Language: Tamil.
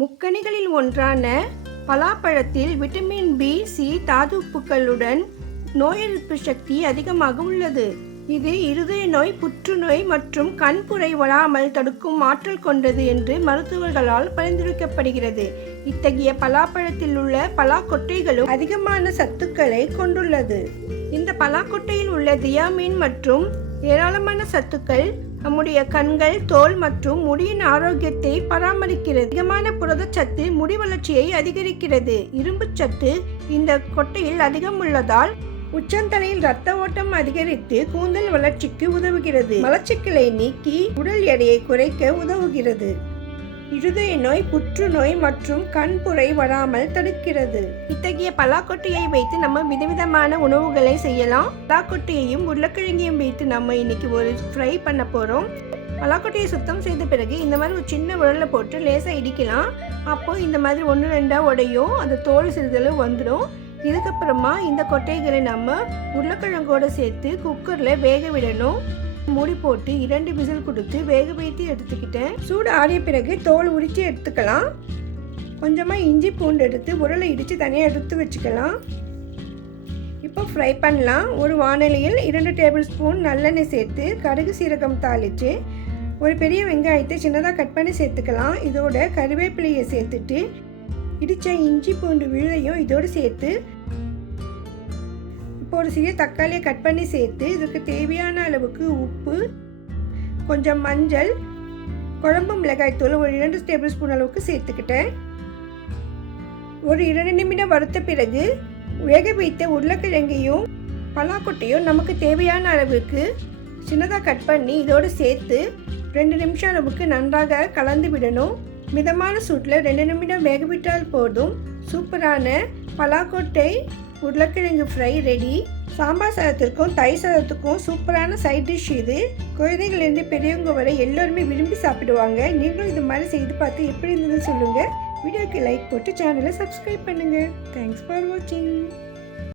முக்கணிகளில் ஒன்றான பலாப்பழத்தில் விட்டமின் பி சி தாதுப்புக்களுடன் நோய் எதிர்ப்பு சக்தி அதிகமாக உள்ளது. இது இருதய நோய் புற்றுநோய் மற்றும் கண்புரை வராமல் தடுக்கும் ஆற்றல் கொண்டது என்று மருத்துவர்களால் பரிந்துரைக்கப்படுகிறது. இத்தகைய பலாப்பழத்தில் உள்ள பலாக்கொட்டைகளும் அதிகமான சத்துக்களை கொண்டுள்ளது. இந்த பலாக்கொட்டையில் உள்ள தியாமின் மற்றும் ஏராளமான சத்துக்கள் நம்முடைய கண்கள் தோல் மற்றும் முடியின் ஆரோக்கியத்தை பராமரிக்கிறது. அதிகமான புரதச்சத்து முடி வளர்ச்சியை அதிகரிக்கிறது. இரும்புச்சத்து இந்த கொட்டையில் அதிகம் உள்ளதால் உச்சந்தலையில் ரத்த ஓட்டம் அதிகரித்து கூந்தல் வளர்ச்சிக்கு உதவுகிறது. மலச்சிக்கலை நீக்கி உடல் எடையை குறைக்க உதவுகிறது. இருதய நோய் புற்றுநோய் மற்றும் கண்புரை வராமல் தடுக்கிறது. இத்தகைய பலாக்கொட்டையை வைத்து நம்ம விதவிதமான உணவுகளை செய்யலாம். பலாக்கொட்டையையும் உருளைக்கிழங்கையும் வைத்து நம்ம இன்னைக்கு ஒரு ஃப்ரை பண்ண போகிறோம் பலாக்கொட்டையை சுத்தம் செய்த பிறகு இந்த மாதிரி ஒரு சின்ன உரலில் போட்டு லேசாக இடிக்கலாம். அப்போது இந்த மாதிரி ஒன்று ரெண்டாக உடையும். அந்த தோல் சிறிதளவு வந்துடும். இதுக்கப்புறமா இந்த கொட்டைகளை நம்ம உருளைக்கிழங்கோடு சேர்த்து குக்கரில் வேக விடணும். மூடி போட்டு இரண்டு விசில் கொடுத்து வேக வைத்து எடுத்துக்கிட்டேன். சூடு ஆறிய பிறகு தோல் உரித்து எடுத்துக்கலாம். கொஞ்சமாக இஞ்சி பூண்டு எடுத்து உருளை இடித்து தனியாக எடுத்து வச்சுக்கலாம். இப்போ ஃப்ரை பண்ணலாம். ஒரு வானலியில் இரண்டு டேபிள் ஸ்பூன் நல்லெண்ணெய் சேர்த்து கடுகு சீரகம் தாளித்து ஒரு பெரிய வெங்காயத்தை சின்னதாக கட் பண்ணி சேர்த்துக்கலாம். இதோட கருவேப்பிலையை சேர்த்துட்டு இடித்த இஞ்சி பூண்டு விழுதையும் இதோடு சேர்த்து ஒரு சிறிய தக்காளியை கட் பண்ணி சேர்த்து இதுக்கு தேவையான அளவுக்கு உப்பு கொஞ்சம் மஞ்சள் குழம்பு மிளகாய்த்தூள் ஒரு இரண்டு டேபிள் ஸ்பூன் அளவுக்கு சேர்த்துக்கிட்டேன். ஒரு இரண்டு நிமிடம் வறுத்த பிறகு வேக வைத்த உருளைக்கிழங்கையும் பலாக்கொட்டையும் நமக்கு தேவையான அளவுக்கு சின்னதாக கட் பண்ணி இதோடு சேர்த்து ரெண்டு நிமிஷம் அளவுக்கு நன்றாக கலந்து விடணும். மிதமான சூட்டில் ரெண்டு நிமிடம் வேக விட்டால் போதும். சூப்பரான பலாக்கொட்டை உருளைக்கிழங்கு ஃப்ரை ரெடி சாம்பார் சாதத்திற்கும் தயிர் சாதத்துக்கும் சூப்பரான சைட் டிஷ் இது. குழந்தைங்கள்லேருந்து பெரியவங்க வரை எல்லோருமே விரும்பி சாப்பிடுவாங்க. நீங்களும் இது மாதிரி செய்து பார்த்து எப்படி இருந்ததுன்னு சொல்லுங்கள் வீடியோக்கு லைக் போட்டு சேனலை சப்ஸ்கிரைப் பண்ணுங்கள் தேங்க்ஸ் ஃபார் வாட்சிங்